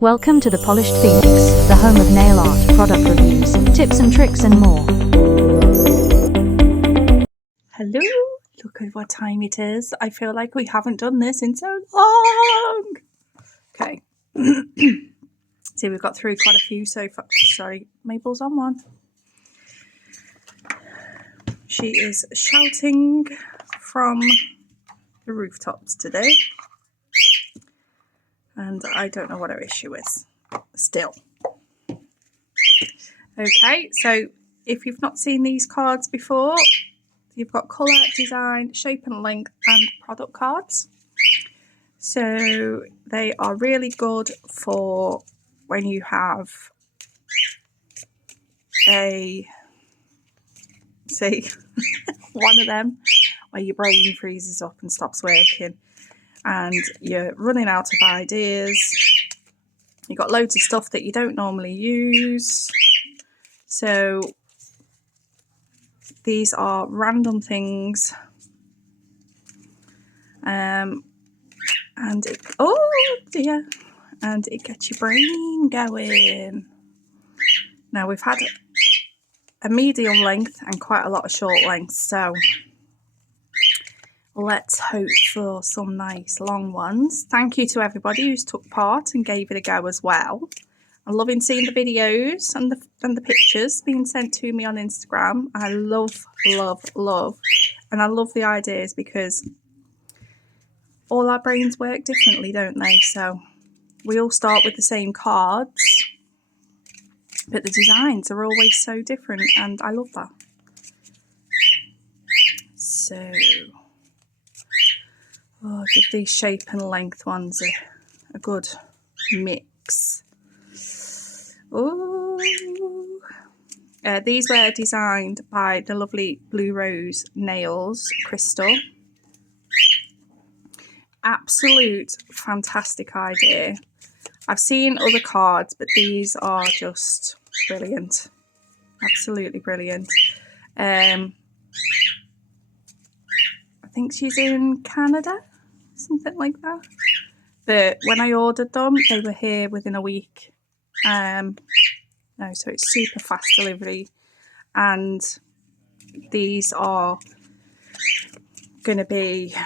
Welcome to the Polished Phoenix, the home of nail art, product reviews, tips and tricks and more. Hello, look at what time it is. I feel like we haven't done this in so long. Okay. See, we've got through quite a few so far. Sorry, Mabel's on one. She is shouting from the rooftops today. And I don't know what her issue is still. Okay, so if you've not seen these cards before, you've got colour, design, shape and length and product cards. So they are really good for when you have say one of them where your brain freezes up and stops working and you're running out of ideas. You've got loads of stuff that you don't normally use. So these are random things. And it, oh dear, and it gets your brain going. Now we've had a medium length and quite a lot of short lengths, so let's hope for some nice long ones. Thank you to everybody who's took part and gave it a go as well. I'm loving seeing the videos and the pictures being sent to me on Instagram. I love, and I love the ideas because all our brains work differently, don't they? So we all start with the same cards, but the designs are always so different, and I love that. So, give these shape and length ones a good mix. Oh, these were designed by the lovely Rarjsm Nails Crystal. Absolute fantastic idea. I've seen other cards, but these are just brilliant. Absolutely brilliant. I think she's in Canada, something like that. But when I ordered them, they were here within a week. No, so it's super fast delivery. And these are going to be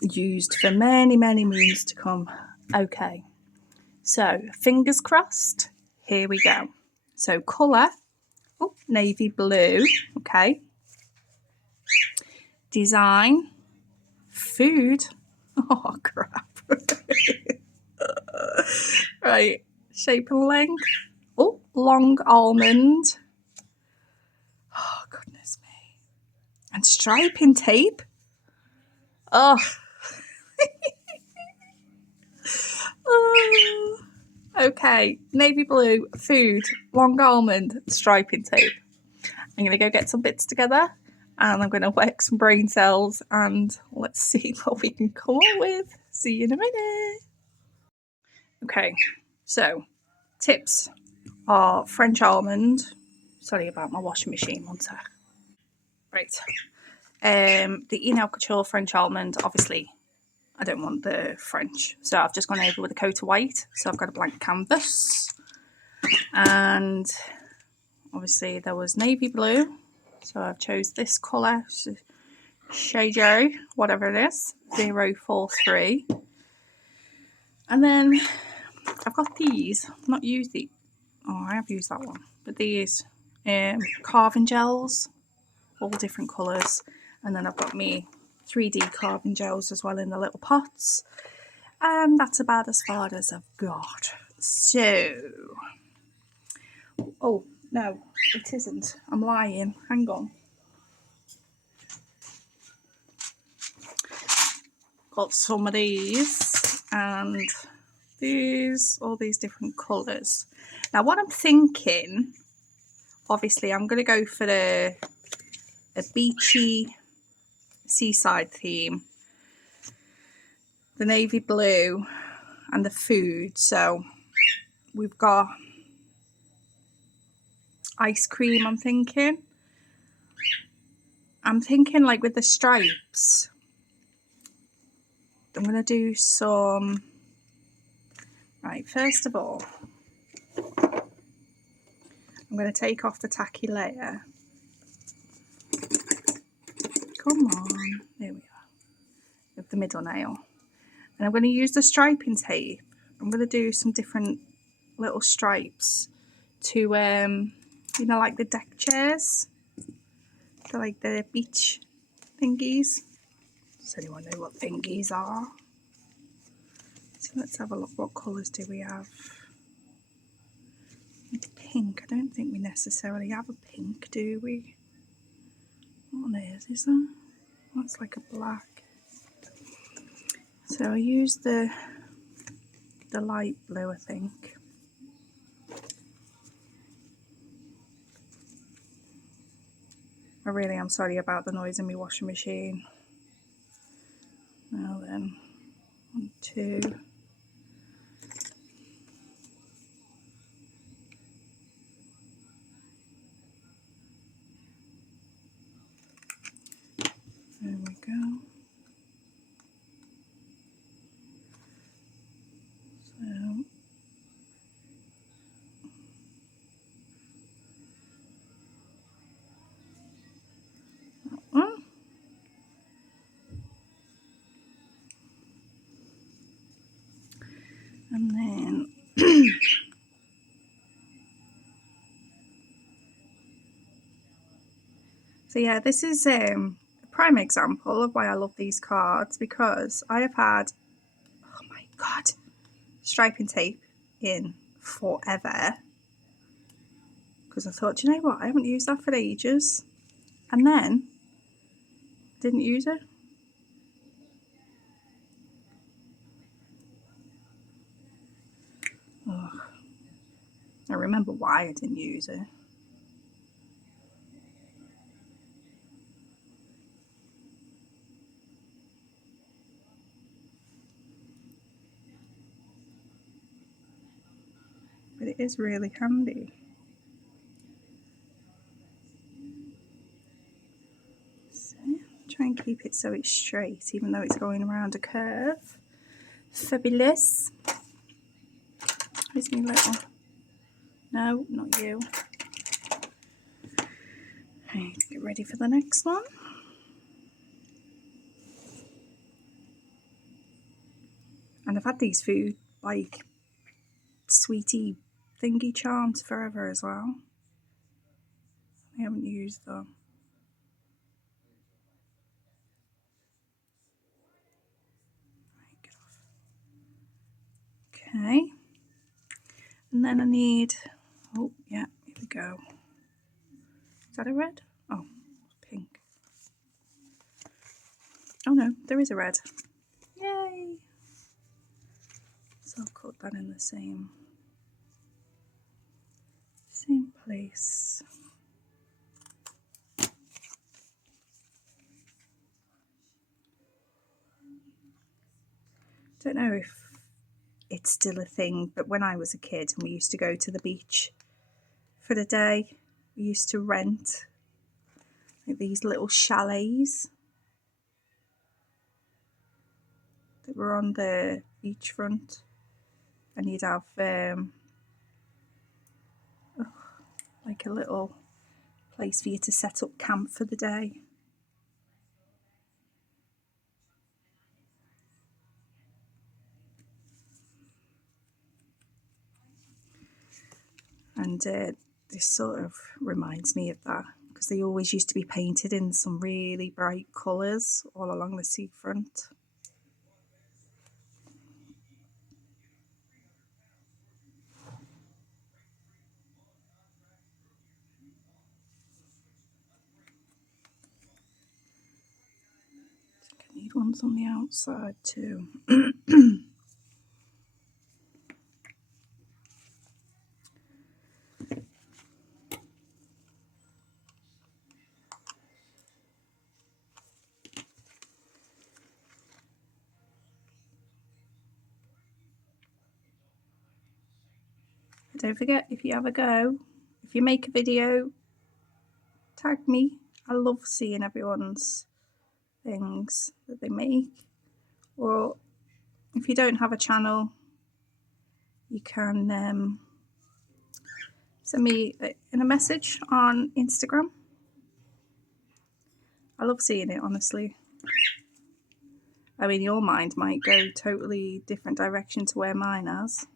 used for many, many moons to come. Okay. So, fingers crossed, here we go. So, colour, navy blue, okay. Design, food, oh crap. Right, shape and length, long almond, oh goodness me, and striping tape, oh. Oh. Okay, navy blue, food, long almond, striping tape. I'm going to go get some bits together and I'm going to work some brain cells and let's see what we can come up with. See you in a minute. Okay, so tips are French almond. Sorry about my washing machine, one sec. Right, the Inel Couture French almond, obviously I don't want the French, so I've just gone over with a coat of white. So I've got a blank canvas, and obviously there was navy blue, so I've chose this colour, Shade, whatever it is, 043. And then I've got these. I've not used the. Oh, I have used that one, but these carving gels, all different colours, and then I've got me 3D carving gels as well in the little pots, and that's about as far as I've got. So, oh no, it isn't, I'm lying, hang on. Got some of these and these, all these different colours. Now what I'm thinking, obviously I'm going to go for a beachy seaside theme, the navy blue and the food. So we've got ice cream. I'm thinking like with the stripes, I'm gonna do some, Right, first of all, I'm going to take off the tacky layer. Come on, there we are, with the middle nail. And I'm going to use the striping tape. I'm going to do some different little stripes to, you know, like the deck chairs. They're like the beach thingies. Does anyone know what thingies are? So let's have a look. What colours do we have? Pink. I don't think we necessarily have a pink, do we? What on earth is that? That's like a black. So I use the light blue, I think. I really am sorry about the noise in my washing machine. Now then, 1, 2. There we go. So that one. And then so yeah, this is a prime example of why I love these cards, because I have had, oh my god, striping tape in forever, because I thought, you know what, I haven't used that for ages, and then didn't use it. Ugh. I remember why I didn't use it. But it is really handy. So try and keep it so it's straight, even though it's going around a curve. Fabulous. Where's me little? No, not you. Right, get ready for the next one. And I've had these food, like, sweetie thingy charms forever as well. I haven't used them. Right, get off. Okay. And then I need, oh yeah, here we go. Is that a red? Oh, pink. Oh no, there is a red. Yay! So I'll cut that in the same place. Don't know if it's still a thing, but when I was a kid and we used to go to the beach for the day, we used to rent like these little chalets that were on the beachfront, and you'd have like a little place for you to set up camp for the day. And this sort of reminds me of that, because they always used to be painted in some really bright colours all along the seafront. I need ones on the outside too. Don't forget, if you have a go, if you make a video, tag me. I love seeing everyone's things that they make. Or if you don't have a channel, you can send me in a message on Instagram. I love seeing it, honestly. I mean, your mind might go totally different direction to where mine has.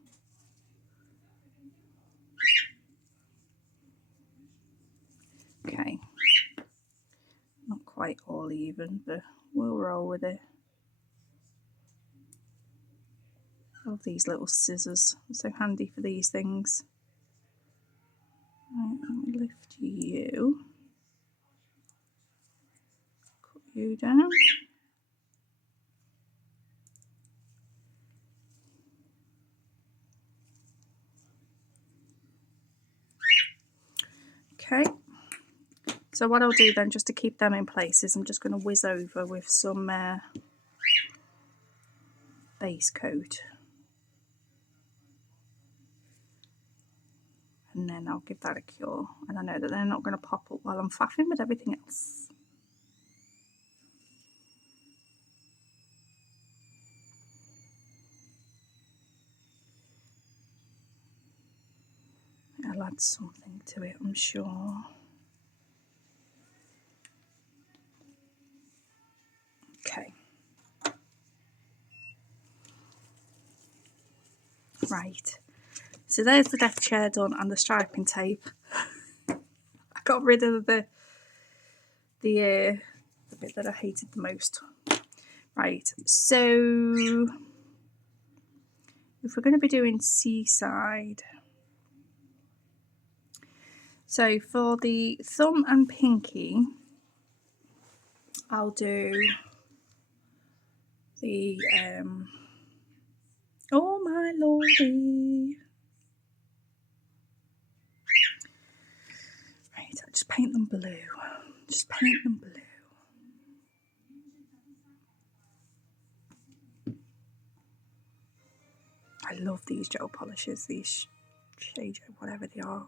Okay. Not quite all even, but we'll roll with it. I love these little scissors. They're so handy for these things. Right, let me lift you. Cut you down. Okay. So what I'll do then, just to keep them in place, is I'm just going to whiz over with some base coat. And then I'll give that a cure. And I know that they're not going to pop up while I'm faffing with everything else. I'll add something to it, I'm sure. Okay. Right. So there's the deck chair done and the striping tape. I got rid of the bit that I hated the most. Right. So if we're going to be doing seaside, so for the thumb and pinky, I'll do the oh my lordy. Right, I'll just paint them blue. Just paint them blue. I love these gel polishes, these shade gel, whatever they are.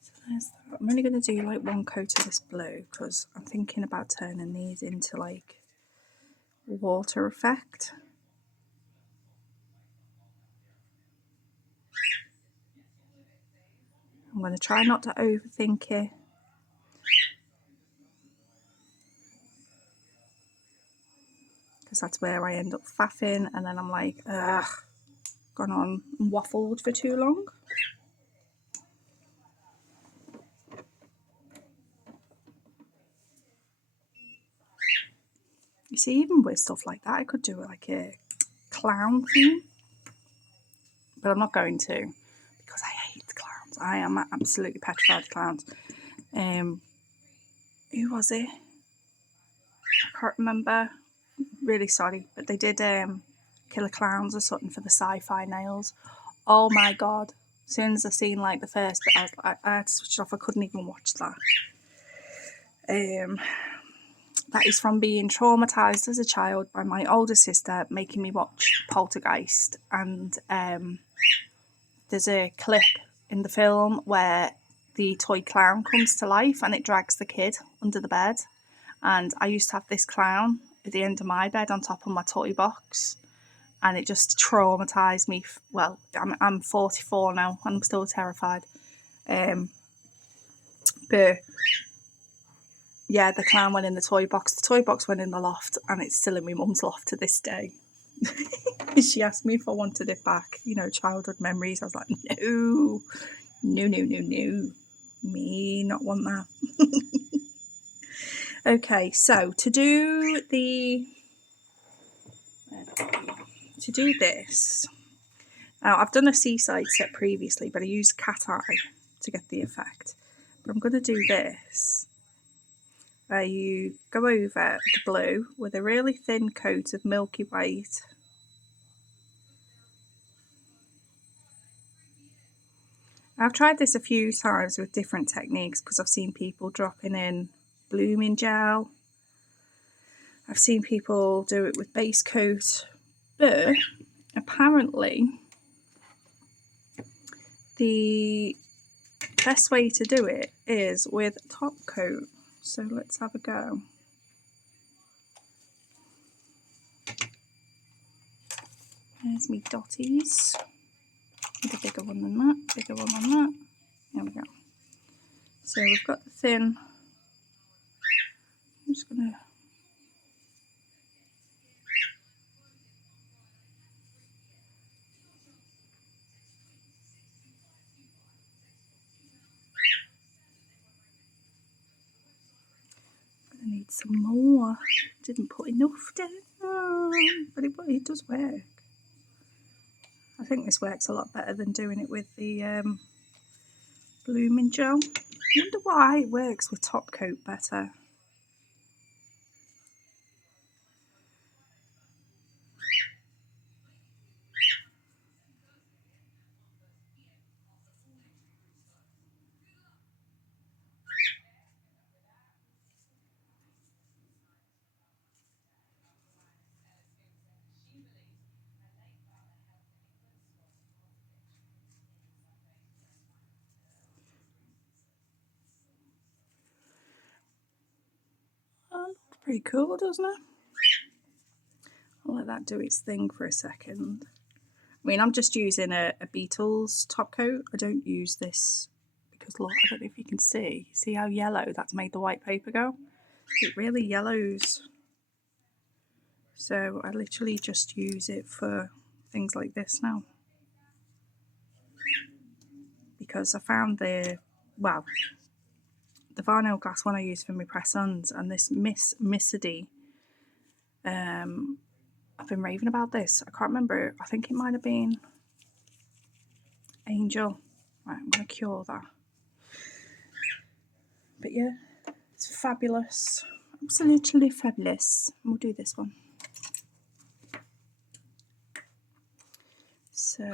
So there's that. I'm only going to do like one coat of this blue because I'm thinking about turning these into like water effect. I'm going to try not to overthink it. Because that's where I end up faffing and then I'm like, ugh, gone on and waffled for too long. You see, even with stuff like that, I could do like a clown theme. But I'm not going to because I hate clowns. I am absolutely petrified of clowns. Who was it? I can't remember. Really sorry, but they did Killer Clowns or something for the sci-fi nails. Oh my god! As soon as I seen like the first bit, I had to switch it off. I couldn't even watch that. That is from being traumatized as a child by my older sister making me watch Poltergeist, and there's a clip in the film where the toy clown comes to life and it drags the kid under the bed. And I used to have this clown at the end of my bed on top of my toy box, and it just traumatized me. Well, I'm 44 now and I'm still terrified. But yeah, the clown went in the toy box. The toy box went in the loft, and it's still in my mum's loft to this day. She asked me if I wanted it back. You know, childhood memories. I was like, no, me not want that. Okay, so to do this, now I've done a seaside set previously, but I used cat eye to get the effect. But I'm going to do this. You go over the blue with a really thin coat of milky white. I've tried this a few times with different techniques because I've seen people dropping in blooming gel. I've seen people do it with base coat, but apparently the best way to do it is with top coat. So let's have a go. There's me dotties. Need a bigger one than that, bigger one than that. There we go. So we've got the thin. I'm just gonna need some more. Didn't put enough down, but it does work. I think this works a lot better than doing it with the blooming gel. I wonder why it works with top coat better. Oh, looks pretty cool, doesn't it? I'll let that do its thing for a second. I mean, I'm just using a Beetles top coat. I don't use this because, look, I don't know if you can see. See how yellow that's made the white paper go? It really yellows. So I literally just use it for things like this now. Because I found the Varnail glass one I use for my press-ons, and this Missody, I've been raving about this. I can't remember. I think it might have been Angel. Right, I'm going to cure that. But yeah, it's fabulous. Absolutely fabulous. We'll do this one. So,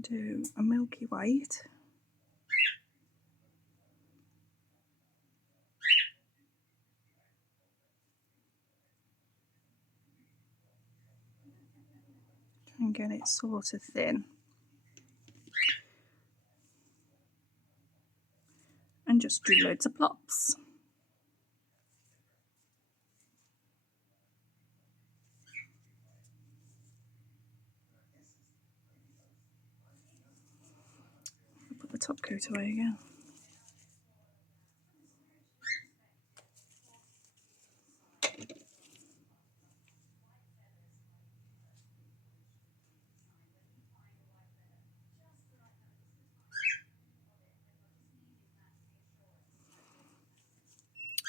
do a milky white. Try and get it sort of thin. And just do loads of plops. I'll put the top coat away again.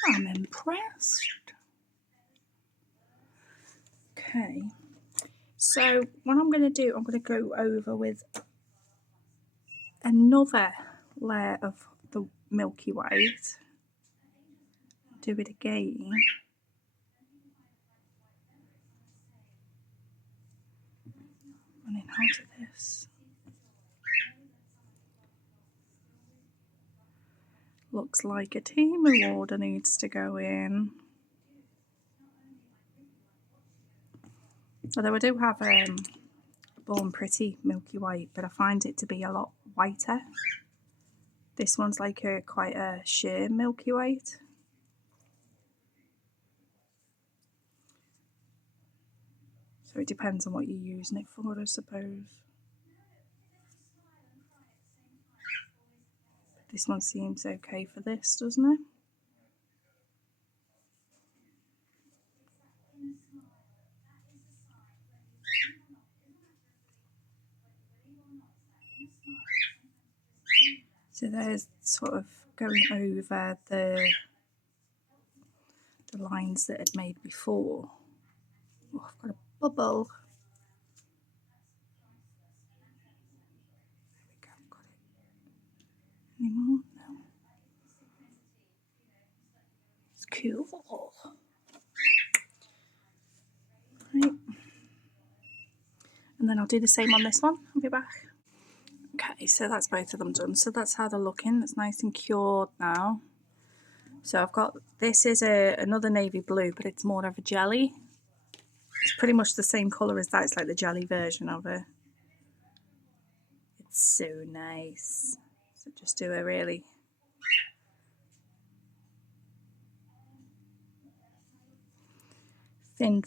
I'm impressed. Okay, so what I'm going to do, I'm going to go over with another layer of the milky white. Do it again. Running out of this. Looks like a team award needs to go in. Although I do have Born Pretty milky white, but I find it to be a lot whiter. This one's like quite a sheer milky white. So it depends on what you're using it for, I suppose. But this one seems okay for this, doesn't it? So there's sort of going over the lines that I'd made before. Oh, I've got a bubble. There we go, got it. Any more? No. It's cool. Right. And then I'll do the same on this one. I'll be back. Okay, so that's both of them done. So that's how they're looking. It's nice and cured now. So I've got, this is another navy blue, but it's more of a jelly. It's pretty much the same colour as that. It's like the jelly version of it. So nice. So just do a really thin.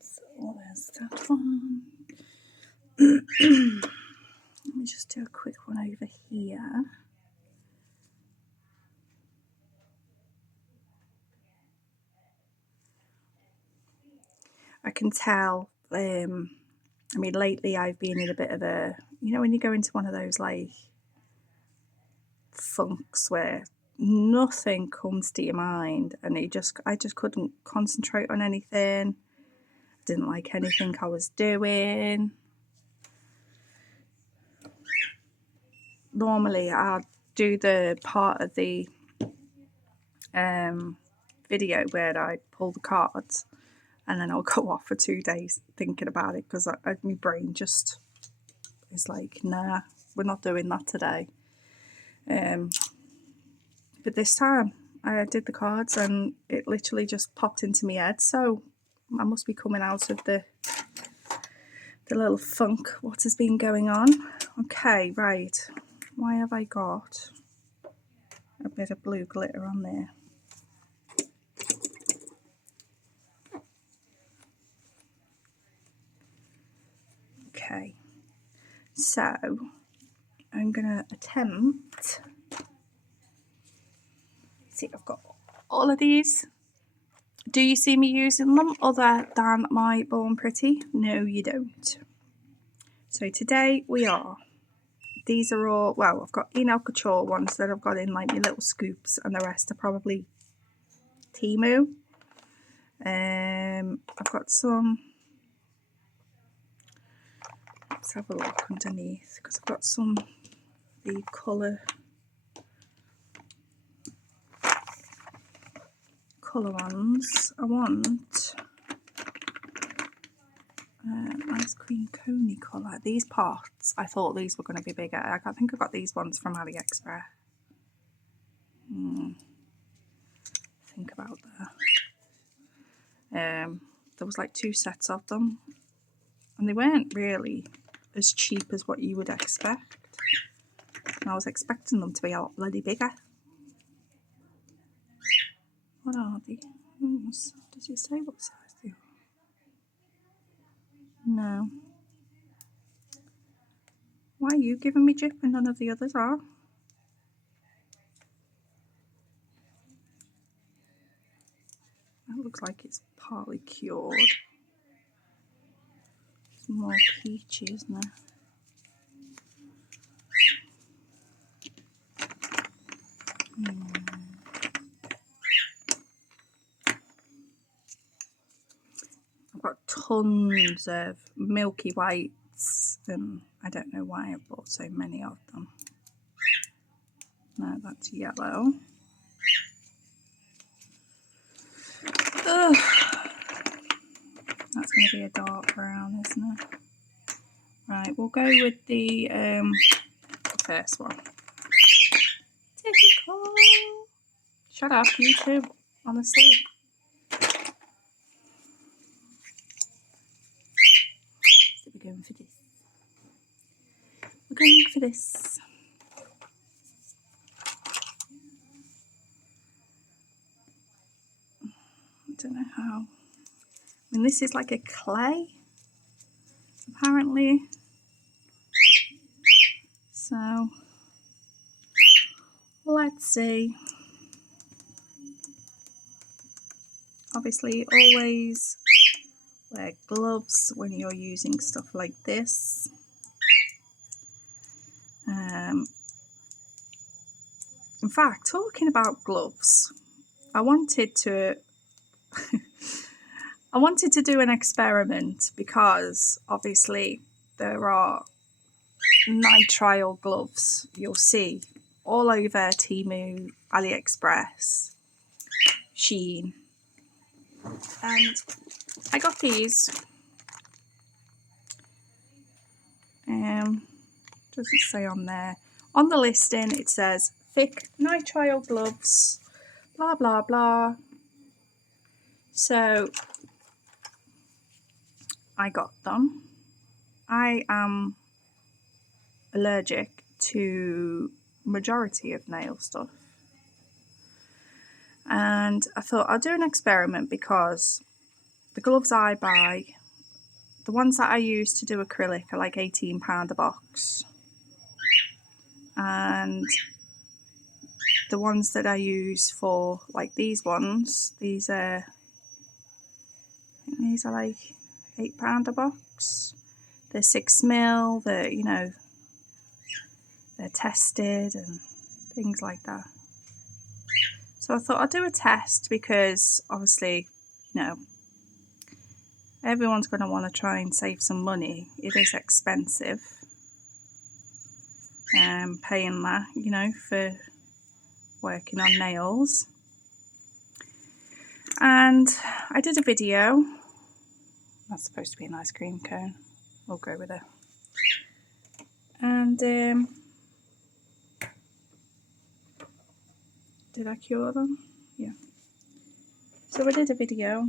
So there's that one. Let me just do a quick one over here. I can tell, I mean, lately I've been in a bit of a, you know, when you go into one of those like funks where nothing comes to your mind and I just couldn't concentrate on anything. Didn't like anything I was doing. Normally I'll do the part of the video where I pull the cards and then I'll go off for 2 days thinking about it because my brain just is like, nah, we're not doing that today. But this time I did the cards and it literally just popped into my head, so I must be coming out of the little funk what has been going on. Okay, right, why have I got a bit of blue glitter on there? Okay, so I'm gonna attempt, see, I've got all of these. Do you see me using them other than my Born Pretty? No, you don't. So today these are all, well, I've got Enel Couture ones that I've got in like my little scoops, and the rest are probably Temu. I've got some, let's have a look underneath, because I've got some the colour ones. I want ice cream coney colour. These pots, I thought these were going to be bigger. I think I got these ones from AliExpress. Think about that. There was like 2 sets of them, and they weren't really as cheap as what you would expect. And I was expecting them to be a lot bloody bigger. What are they? Does it say what size they are? No. Why are you giving me drip and none of the others are? That looks like it's partly cured. It's more peachy, isn't it? I've got tons of milky whites, and I don't know why I bought so many of them. No, that's yellow. Ugh. That's going to be a dark brown, isn't it? Right, we'll go with the first one. Typical. Shut up, YouTube. Honestly. So we're going for this. We're going for this. I don't know how. I mean, this is like a clay, apparently. So, let's see. Obviously, always wear gloves when you're using stuff like this. In fact, talking about gloves, I wanted to do an experiment, because obviously there are nitrile gloves you'll see all over Temu, AliExpress, Shein. And I got these. Doesn't say on there. On the listing it says thick nitrile gloves, blah blah blah. So I got them. I am allergic to majority of nail stuff, and I thought I'll do an experiment because the gloves I buy, the ones that I use to do acrylic, are like £18 a box, and the ones that I use for like these ones, these are like £8 a box. They're 6mm. They're, you know, they're tested and things like that. So I thought I'd do a test because obviously, you know, everyone's going to want to try and save some money. It is expensive, paying that, you know, for working on nails. And I did a video. That's supposed to be an ice cream cone. We'll go with it. And did I cure them? Yeah. So I did a video,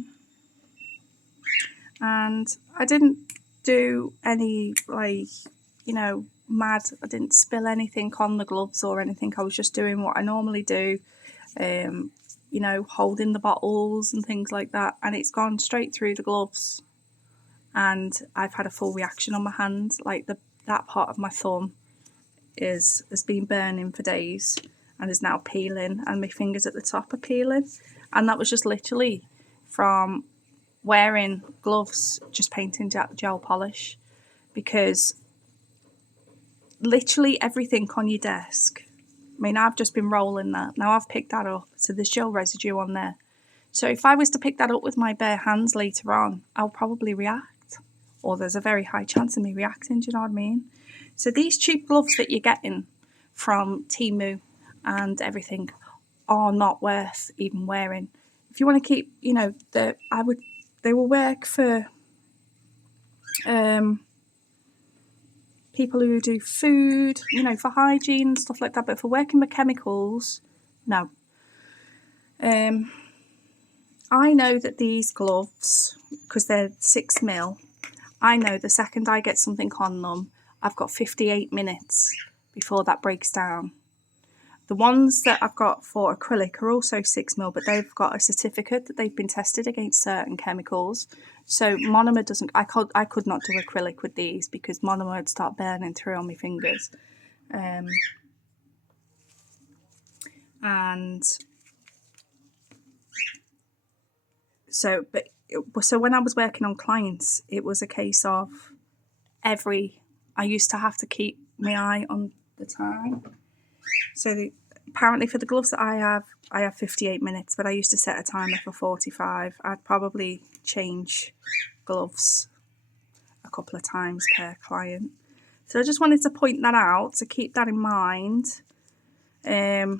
and I didn't do any, like, you know, mad. I didn't spill anything on the gloves or anything. I was just doing what I normally do, you know, holding the bottles and things like that. And it's gone straight through the gloves, and I've had a full reaction on my hand. Like that part of my thumb has been burning for days and is now peeling, and my fingers at the top are peeling. And that was just literally from wearing gloves, just painting gel polish, because literally everything on your desk, I mean, I've just been rolling that. Now I've picked that up, so there's gel residue on there. So if I was to pick that up with my bare hands later on, I'll probably react, or there's a very high chance of me reacting, do you know what I mean? So these cheap gloves that you're getting from Temu and everything are not worth even wearing. If you want to keep, you know, they will work for people who do food, you know, for hygiene and stuff like that. But for working with chemicals, no. I know that these gloves, because they're 6mm, I know the second I get something on them, I've got 58 minutes before that breaks down. The ones that I've got for acrylic are also 6mm, but they've got a certificate that they've been tested against certain chemicals. So monomer doesn't, I could not do acrylic with these because monomer would start burning through on my fingers. And so, so when I was working on clients, it was a case of I used to have to keep my eye on the time. So apparently for the gloves that I have 58 minutes, but I used to set a timer for 45. I'd probably change gloves a couple of times per client. So I just wanted to point that out, to keep that in mind. You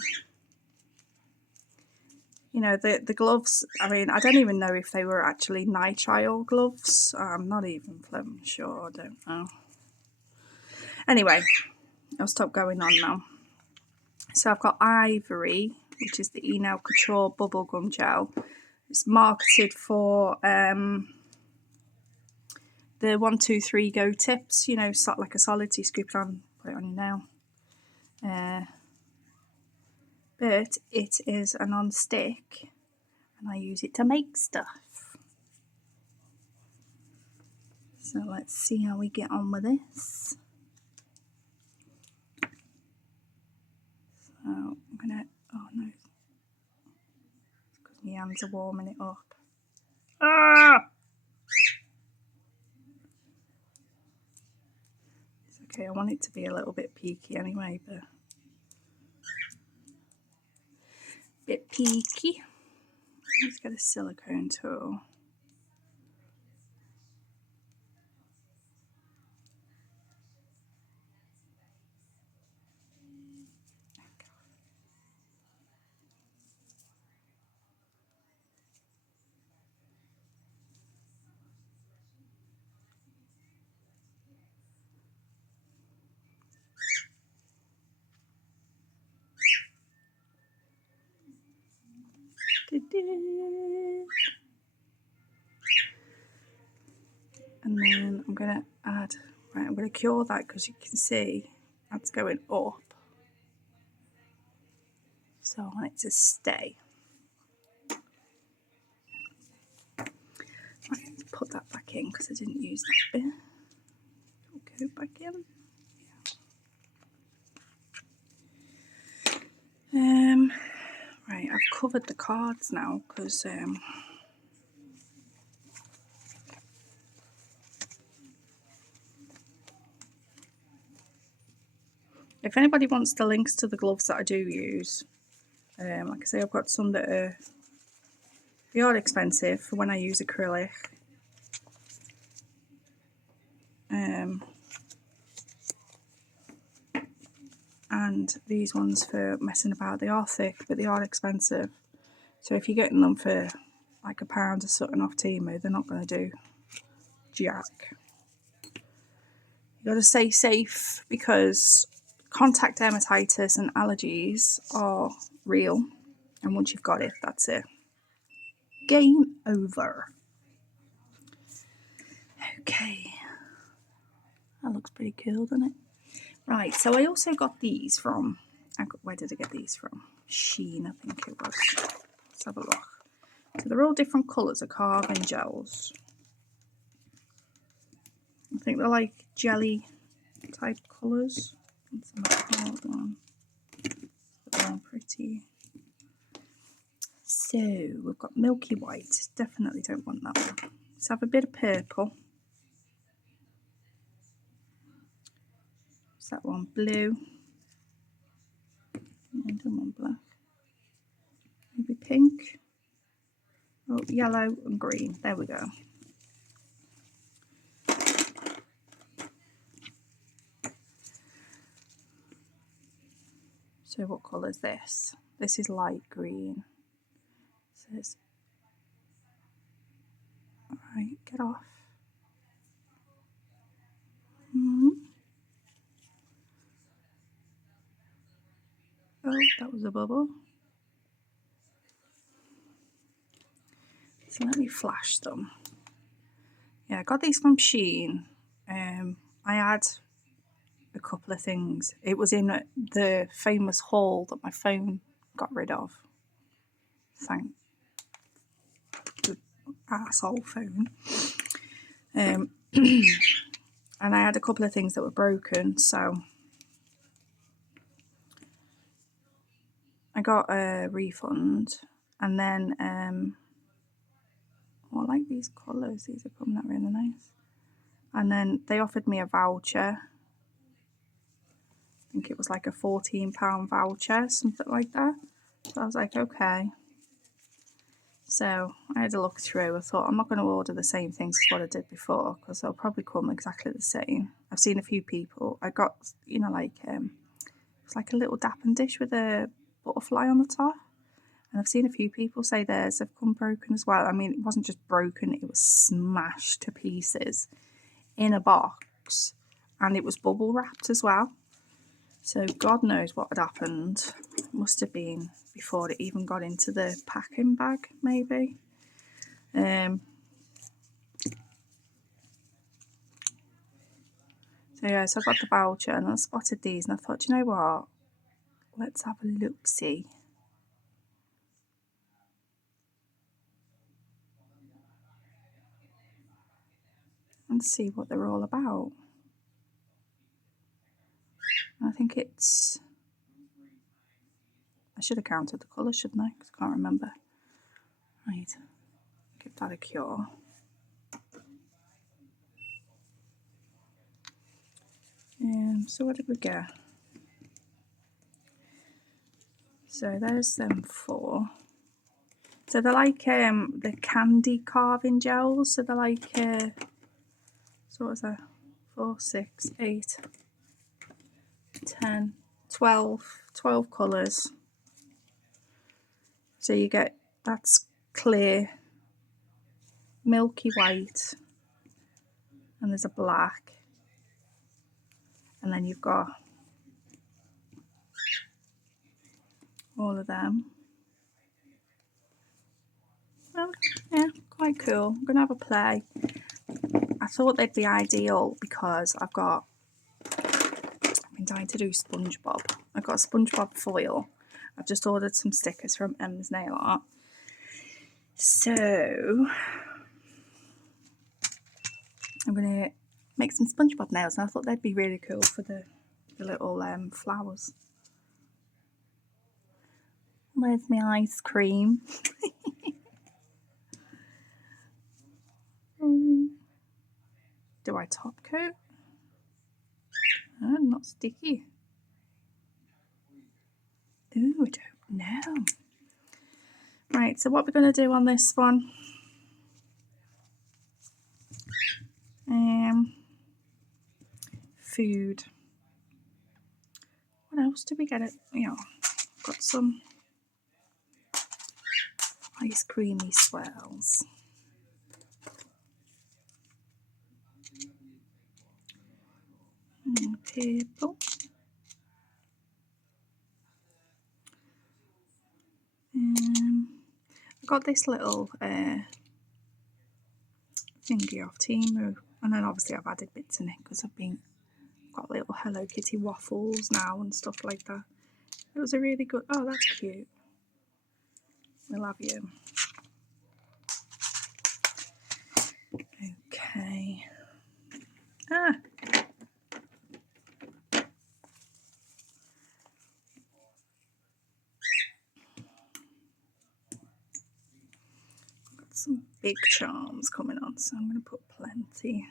know, the gloves, I mean, I don't even know if they were actually nitrile gloves. I'm not even sure, I don't know. Anyway, I'll stop going on now. So I've got Ivory, which is the E-Nail Couture Bubblegum Gel. It's marketed for the 1, 2, 3 go tips, you know, like a solid, so you scoop it on, put it on your nail. But it is a non-stick, and I use it to make stuff. So let's see how we get on with this. So I'm gonna, oh no, it's because my hands are warming it up. Ah! It's okay, I want it to be a little bit peaky anyway, but bit peaky. Let's get a silicone tool. And then I'm going to add, right, I'm going to cure that because you can see that's going up. So I want it to stay. Right, let's put that back in because I didn't use that bit. Go back in. Right, I've covered the cards now because if anybody wants the links to the gloves that I do use, like I say, I've got some that are expensive for when I use acrylic. And these ones for messing about, they are thick, but they are expensive. So if you're getting them for like £1 or something off Temu, they're not going to do jack. You got to stay safe because contact dermatitis and allergies are real, and once you've got it, that's it. Game over. Okay, that looks pretty cool, doesn't it? Right, so I also got these from, where did I get these from? Shein, I think it was. Let's have a look. So they're all different colours of carving gels. I think they're like jelly type colours. Let's have a one. They're all pretty. So we've got milky white. Definitely don't want that one. Let's have a bit of purple. Is that one blue? I don't want black. Maybe pink. Oh, yellow and green. There we go. So what colour is this? This is light green. It says, alright, get off. Oh, that was a bubble. So let me flash them. Yeah, I got these from Shein. I had a couple of things. It was in the famous haul that my phone got rid of. Thank the arsehole phone. And I had a couple of things that were broken, so I got a refund. And then I like these colours. These are coming out really nice. And then they offered me a voucher. I think it was like a £14 voucher, something like that. So I was like, okay. So I had a look through. I thought, I'm not going to order the same things as what I did before because they'll probably come exactly the same. I've seen a few people. I got, you know, like it's like a little dapping dish with a butterfly on the top. And I've seen a few people say theirs have come broken as well. I mean, it wasn't just broken, it was smashed to pieces in a box. And it was bubble wrapped as well. So God knows what had happened. It must have been before it even got into the packing bag, maybe. So yeah, so I got the voucher and I spotted these and I thought, you know what? Let's have a look-see. And see what they're all about. I think it's... I should have counted the colours, shouldn't I? Because I can't remember. Right. Give that a cure. So what did we get? So there's them 4. So they're like the candy carving gels. So they're like, so what was that? 4, 6, 8, 10, 12 colours. So you get, that's clear, milky white, and there's a black. And then you've got all of them. Well, yeah, quite cool. I'm going to have a play. I thought they'd be ideal because I've been dying to do SpongeBob. I've got a SpongeBob foil. I've just ordered some stickers from M's Nail Art. So I'm going to make some SpongeBob nails, and I thought they'd be really cool for the little flowers. Where's my ice cream? Do I top coat? Oh, not sticky. Ooh, I don't know. Right, so what we're going to do on this one, food. What else did we get? Got some ice creamy swirls. Purple. I got this little thingy off Temu, and then obviously I've added bits in it because got little Hello Kitty waffles now and stuff like that. It was a really good. Oh, that's cute. We love you. Okay. Got some big charms coming on, so I'm going to put plenty.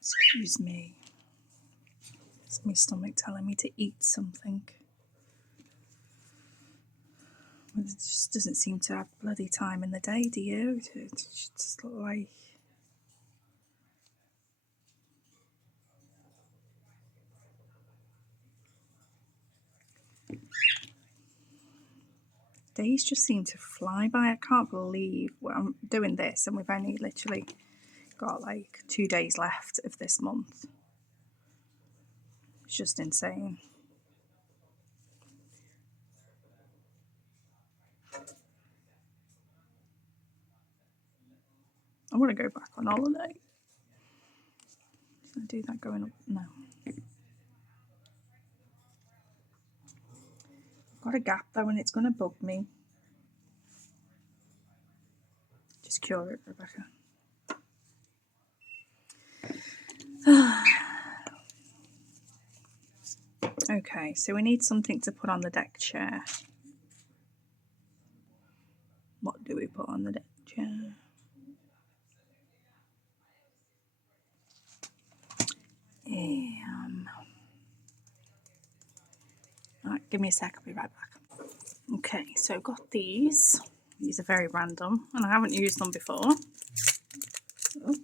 Excuse me. It's my stomach telling me to eat something. It just doesn't seem to have bloody time in the day, do you? It just look like... Days just seem to fly by. I can't believe I'm doing this and we've only literally got like 2 days left of this month. It's just insane. I want to go back on holiday. Should I do that going up? No. Got a gap though and it's going to bug me. Just cure it, Rebecca. Okay, so we need something to put on the deck chair. What do we put on the deck chair? Alright, give me a sec, I'll be right back. Okay, so I've got these. These are very random and I haven't used them before. Oh.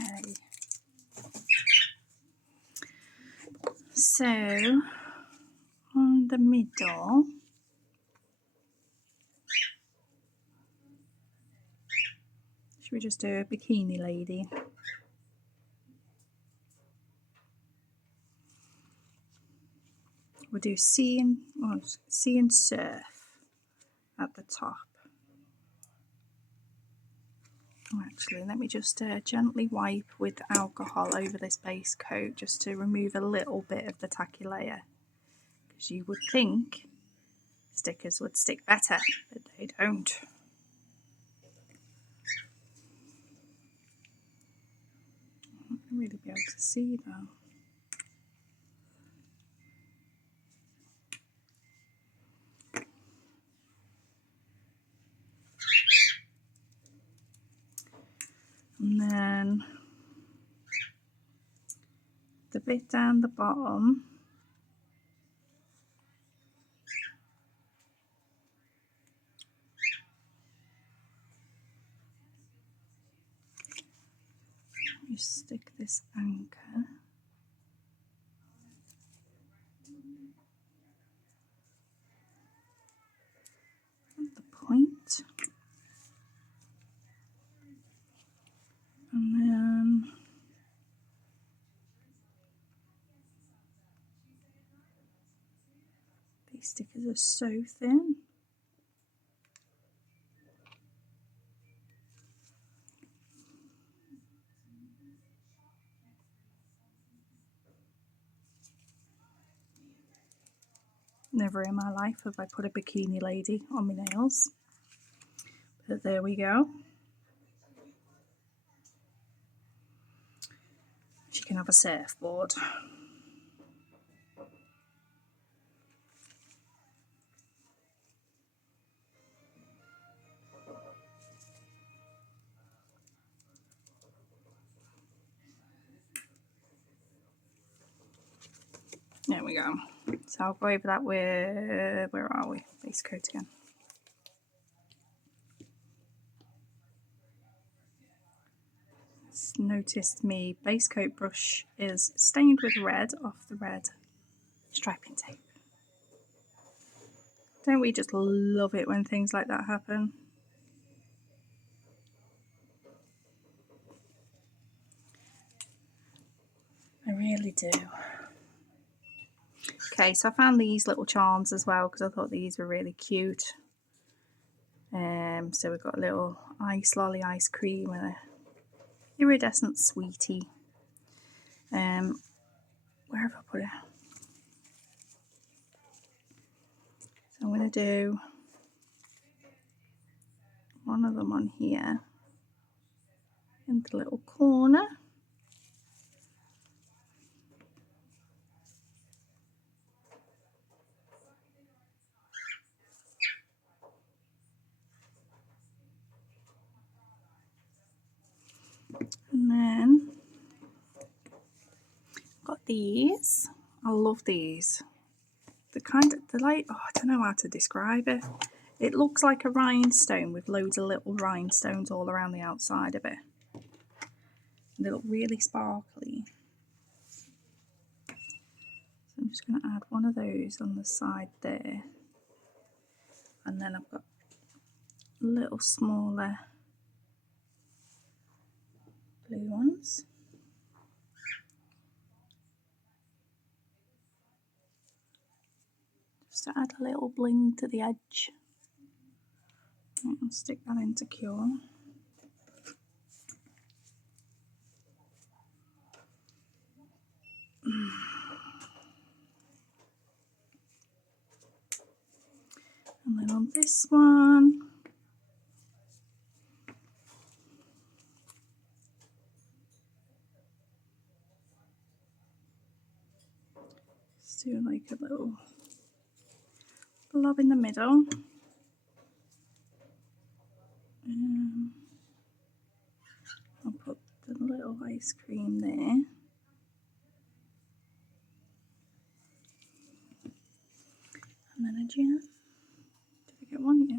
Okay. So on the middle, should we just do a bikini lady? We'll do sea and surf at the top. Actually, let me just gently wipe with alcohol over this base coat just to remove a little bit of the tacky layer. Because you would think stickers would stick better, but they don't. I won't really be able to see though. And then the bit down the bottom, you stick this anchor. At the point. These stickers are so thin. Never in my life have I put a bikini lady on my nails. But there we go. She can have a surfboard. There we go. So I'll go over that with, where are we? Base coat again. Just noticed me base coat brush is stained with red off the red striping tape. Don't we just love it when things like that happen? I really do. Okay, so I found these little charms as well because I thought these were really cute. So we've got a little ice lolly ice cream and a iridescent sweetie. Where have I put it? So I'm going to do one of them on here in the little corner. And then I've got these. I love these. They're like, oh, I don't know how to describe it. It looks like a rhinestone with loads of little rhinestones all around the outside of it. They look really sparkly. So I'm just going to add one of those on the side there. And then I've got little smaller blue ones. Just to add a little bling to the edge. Right, I'll stick that into cure. And then on this one, just do like a little blob in the middle. I'll put the little ice cream there. And then a gem. Did I get one? Yeah.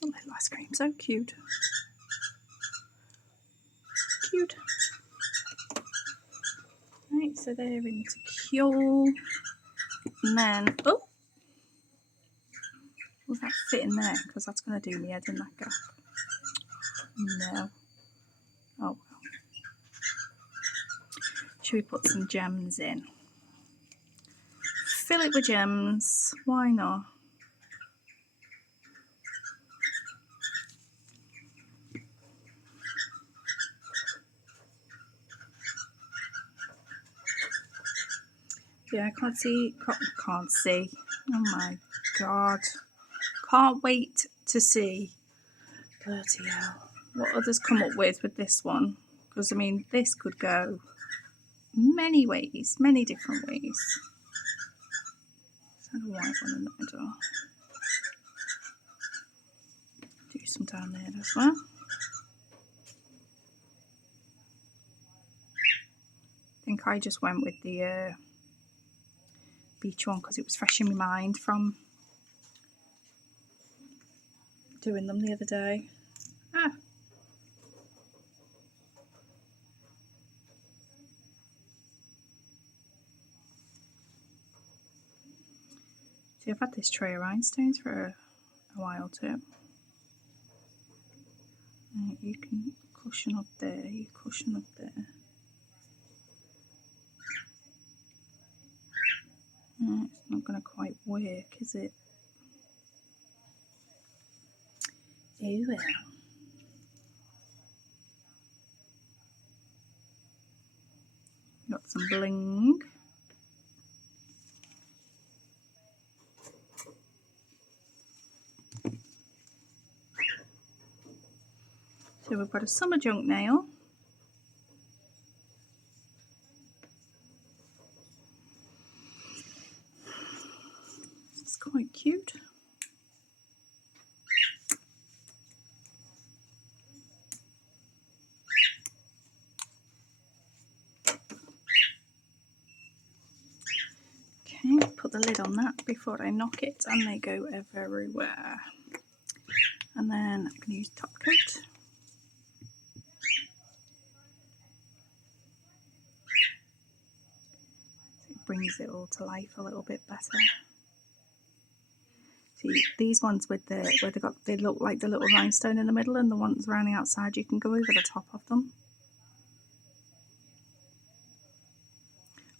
Oh, little ice cream, so cute. Cute. Right, so they're into cure. And then, oh, will that fit in there? Because that's going to do me head in that gap. No. Oh well. Should we put some gems in? Fill it with gems. Why not? Yeah, I can't see. Can't see. Oh my god. Can't wait to see. Bloody hell. What others come up with this one. Because, I mean, this could go many ways. Many different ways. Let's add a white one in the middle. Do some down there as well. I think I just went with the beach one because it was fresh in my mind from doing them the other day. See, I've had this tray of rhinestones for a while too. You can cushion up there, you cushion up there. It's not going to quite work, is it? Oh well. Got some bling. So we've got a summer junk nail. It's quite cute. Okay, put the lid on that before I knock it and they go everywhere. And then I'm going to use top coat. It brings it all to life a little bit better. See, these ones with the where they look like the little rhinestone in the middle, and the ones around the outside you can go over the top of them.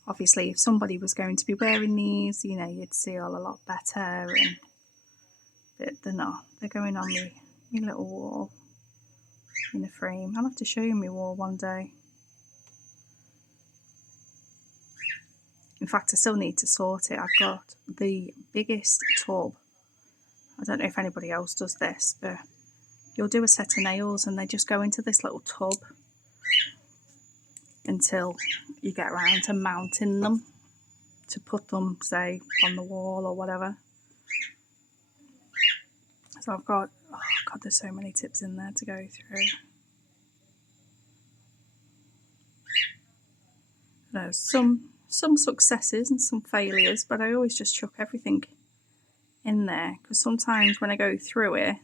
Obviously, if somebody was going to be wearing these, you know, you'd see all a lot better, but they're not. They're going on my little wall in a frame. I'll have to show you my wall one day. In fact, I still need to sort it. I've got the biggest tub. I don't know if anybody else does this, but you'll do a set of nails and they just go into this little tub until you get around to mounting them, to put them, say, on the wall or whatever. So I've got, oh God, there's so many tips in there to go through. There's some successes and some failures, but I always just chuck everything in there, because sometimes when I go through it,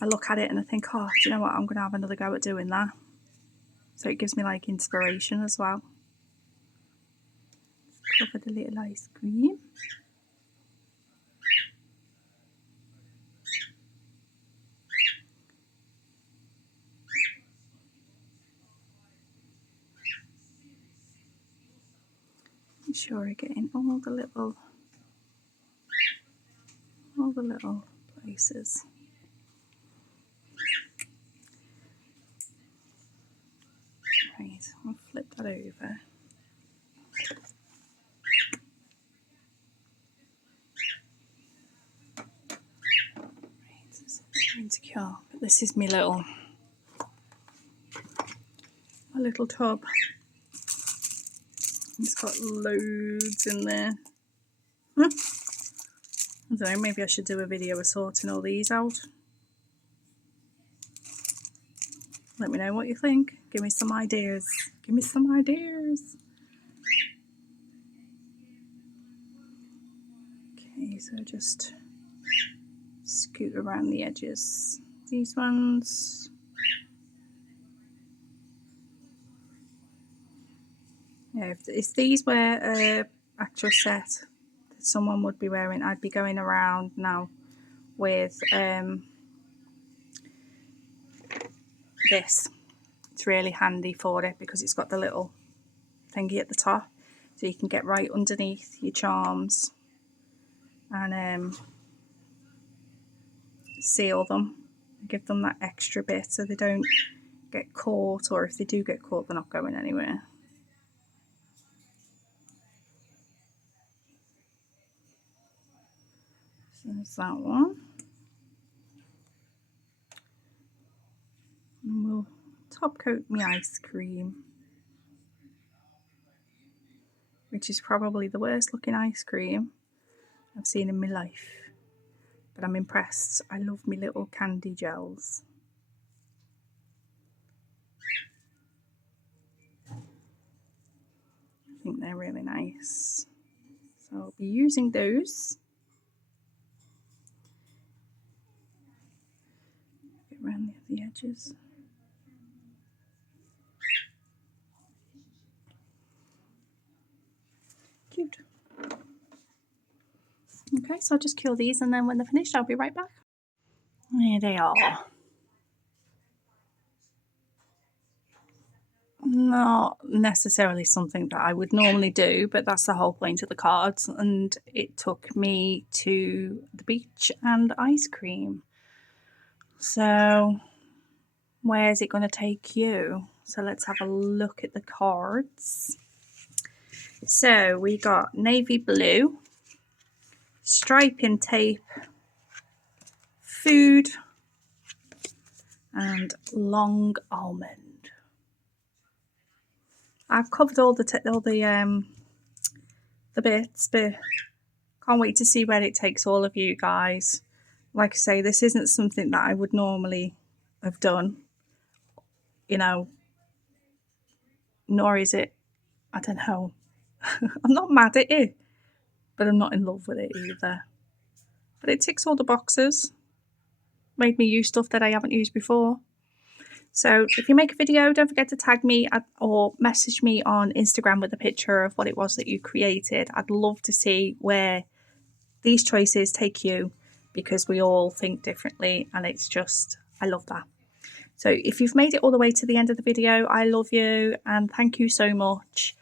I look at it and I think, oh, do you know what, I'm going to have another go at doing that. So it gives me like inspiration as well. Cover the little ice cream. Make sure I get in all the little places. Right, I'll flip that over. Right, it's a bit insecure, but this is my little tub. It's got loads in there. I don't know, maybe I should do a video of sorting all these out. Let me know what you think. Give me some ideas. Give me some ideas. Okay, so just scoot around the edges. These ones. Yeah, if these were an actual set that someone would be wearing, I'd be going around now with this. It's really handy for it because it's got the little thingy at the top, so you can get right underneath your charms and seal them, give them that extra bit so they don't get caught, or if they do get caught, they're not going anywhere. So there's that one. And we'll top coat my ice cream, which is probably the worst looking ice cream I've seen in my life, but I'm impressed. I love my little candy gels. I think they're really nice, so I'll be using those. Get around the edges. Cute. Okay, so I'll just cure these, and then when they're finished, I'll be right back. Here they are. Not necessarily something that I would normally do, but that's the whole point of the cards. And it took me to the beach and ice cream. So where's it going to take you? So let's have a look at the cards. So we got navy blue, striping tape, food, and long almond. I've covered all the bits, but can't wait to see where it takes all of you guys. Like I say, this isn't something that I would normally have done, you know, nor is it, I don't know, I'm not mad at it, but I'm not in love with it either. But it ticks all the boxes, made me use stuff that I haven't used before. So if you make a video, don't forget to tag me or message me on Instagram with a picture of what it was that you created. I'd love to see where these choices take you, because we all think differently, and it's just, I love that. So if you've made it all the way to the end of the video, I love you and thank you so much.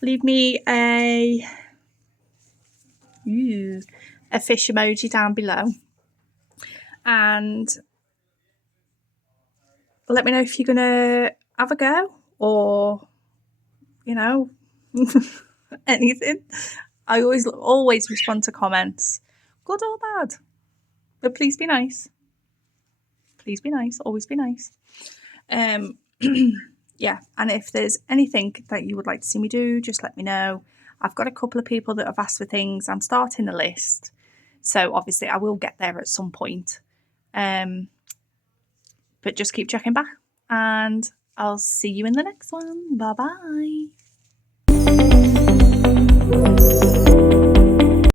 Leave me a fish emoji down below, and let me know if you're gonna have a go, or you know, anything. I always respond to comments, good or bad, but please be nice. Please be nice. Always be nice. Yeah, and if there's anything that you would like to see me do, just let me know. I've got a couple of people that have asked for things. I'm starting the list, so obviously I will get there at some point. But just keep checking back, and I'll see you in the next one. Bye bye.